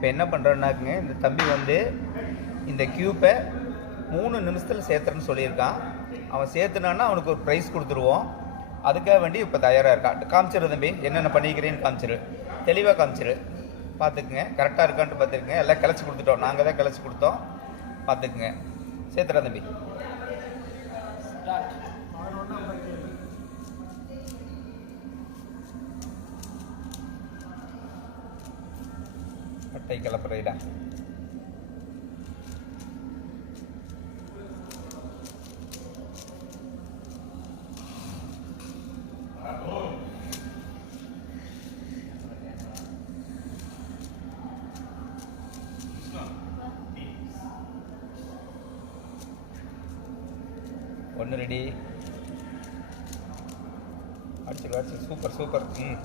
இப்போ என்ன பண்ணுறோன்னாக்குங்க இந்த தம்பி வந்து இந்த க்யூப்பை மூணு நிமிஷத்தில் சேர்த்துறேன்னு சொல்லியிருக்கான். அவன் சேர்த்துனான்னா அவனுக்கு ஒரு ப்ரைஸ் கொடுத்துருவோம். அதுக்காக வேண்டி இப்போ தயாராக இருக்கான். காமிச்சிரு தம்பி என்னென்ன பண்ணிக்கிறேன்னு காமிச்சிரு. தெளிவாக காமிச்சிரு. பார்த்துக்குங்க கரெக்டாக இருக்கான்ட்டு பார்த்துக்குங்க எல்லாம் கிளச்சி கொடுத்துட்டோம். நாங்கள் தான் கிளச்சி கொடுத்தோம். பார்த்துக்குங்க சேர்த்துறேன் தம்பி. பட்டை கிளப்புறையிடா ஒன்று ரெடி அடிச்சு அடிச்சு சூப்பர் சூப்பர் ம்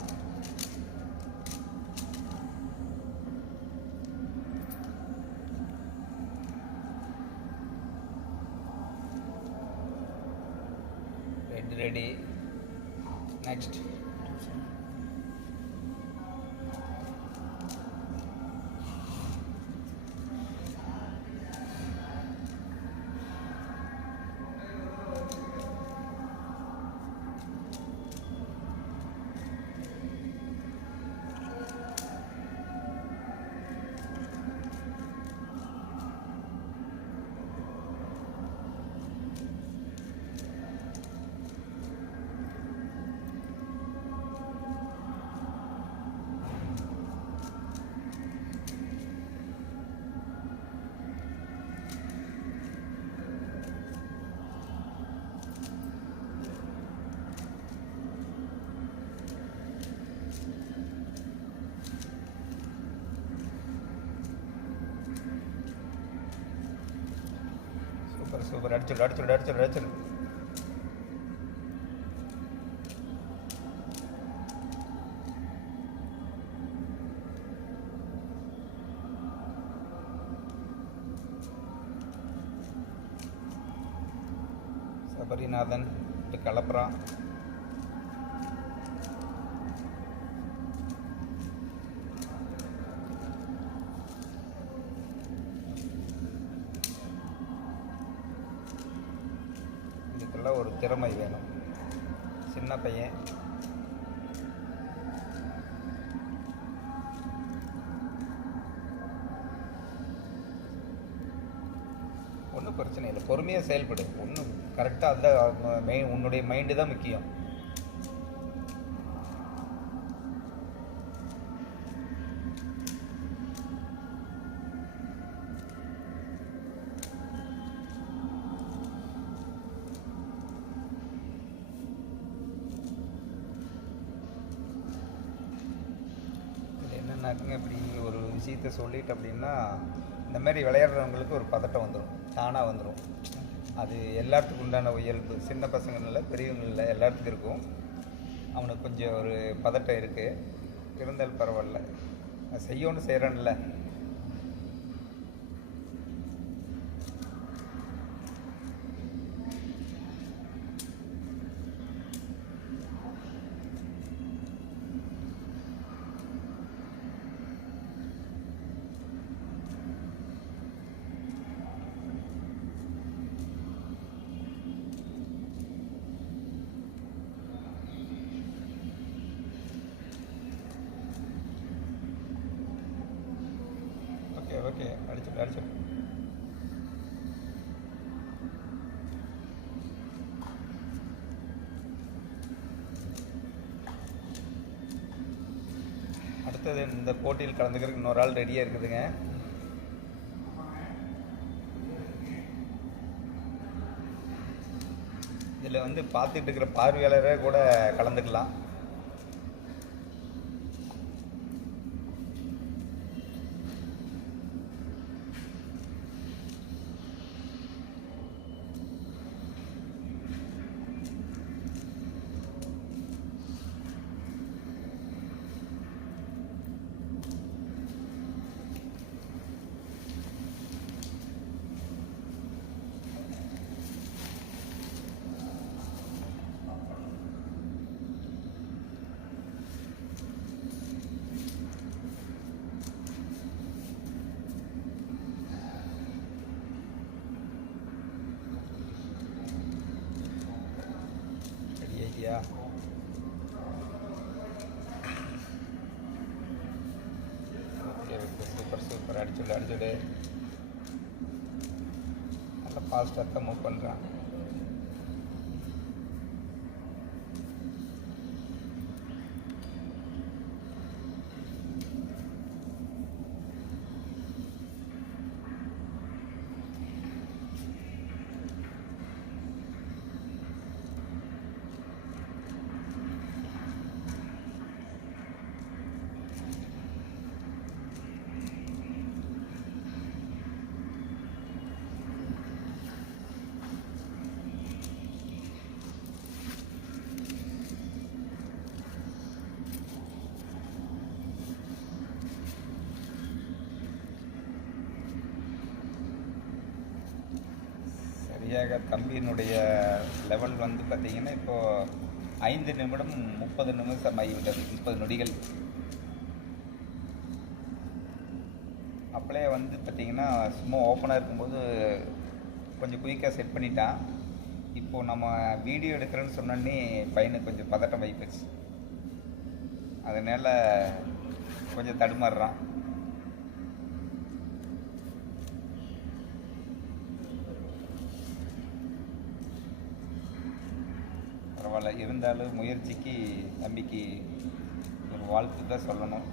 ரெடி ரெடி சூப்பர் அடிச்சிடு அடிச்சிடு அடிச்சிடு அடிச்சிடு சபரிநாதன் கலப்புறான் இதுக்கெல்லாம் ஒரு திறமை வேணும். சின்ன பையன். ஒன்றும் பிரச்சனை இல்லை. பொறுமையாக செயல்படு. ஒன்றும் கரெக்டாக அந்த மெயின் உன்னுடைய மைண்டு தான் முக்கியம். இது இப்படி ஒரு விஷயத்த சொல்லிட்டு அப்படின்னா இந்த மாதிரி விளையாடுறவங்களுக்கு ஒரு பதட்டம் வந்துடும் தானாக வந்துடும் அது எல்லாத்துக்கும் உண்டான ஒரு இயல்பு சின்ன பசங்கள்ல பெரியவங்களில் எல்லாத்துக்கும் இருக்கும். அவனுக்கு கொஞ்சம் ஒரு பதட்டம் இருக்குது இருந்தாலும் பரவாயில்ல. செய்யணும்னு செய்கிறேன்ல ஓகே ஓகே அடிச்சு அடிச்சு அடுத்தது இந்த போட்டியில் கலந்துக்கிறதுக்கு இன்னொரு ஆள் ரெடியாக இருக்குதுங்க. இதில் வந்து பார்த்துட்டு இருக்கிற பார்வையாளரே கூட கலந்துக்கலாம். சூப்பர் அடிச்சுடு அடிச்சுடு நல்லா ஃபாஸ்ட்டாக தான் மூவ் பண்ணுறான் தம்பியினுடைய லெவல் வந்து பார்த்திங்கன்னா இப்போது ஐந்து நிமிடம் முப்பது நிமிஷம் ஆகிவிட்டது. முப்பது நொடிகள். அப்படியே வந்து பார்த்திங்கன்னா சும்மா ஓப்பனாக இருக்கும்போது கொஞ்சம் குயிக்காக செட் பண்ணிட்டான். இப்போது நம்ம வீடியோ எடுக்கிறேன்னு சொன்னோன்னே பையனுக்கு கொஞ்சம் பதட்டம் வைப்பிச்சு அதனால் கொஞ்சம் தடுமாறுறான். பரவாயில்ல. இருந்தாலும் முயற்சிக்கு தம்பிக்கு ஒரு வாழ்த்து தான் சொல்லணும்.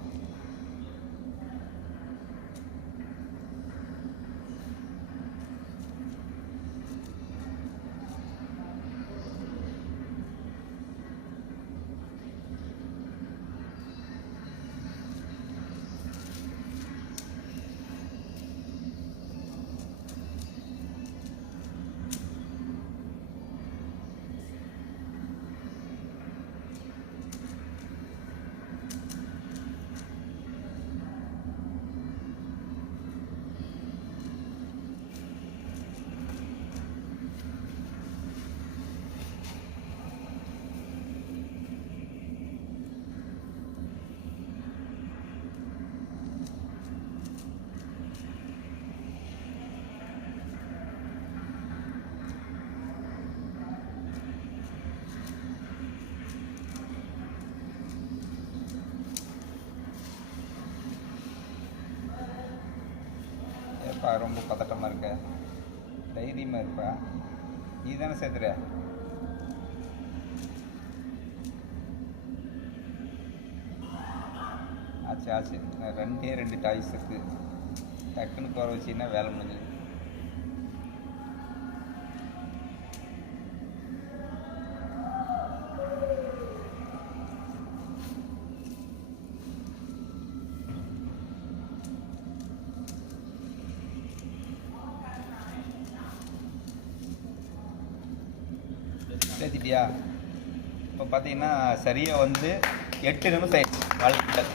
ஏப்பா ரொம்ப பதட்டமாக இருக்க. தைரியமாக இருப்பா. நீ தானே சேர்த்துற ஆச்சு ஆச்சு. ரெண்டே ரெண்டு டாய்ஸ் இருக்குது டக்குன்னு போகிற வச்சின்னா வேலை முடிஞ்சது சரியா இப்போ பார்த்தீங்கன்னா சரியாக வந்து எட்டு நிமிஷம் ஆயிடுச்சு. வாழ்க்கையில்.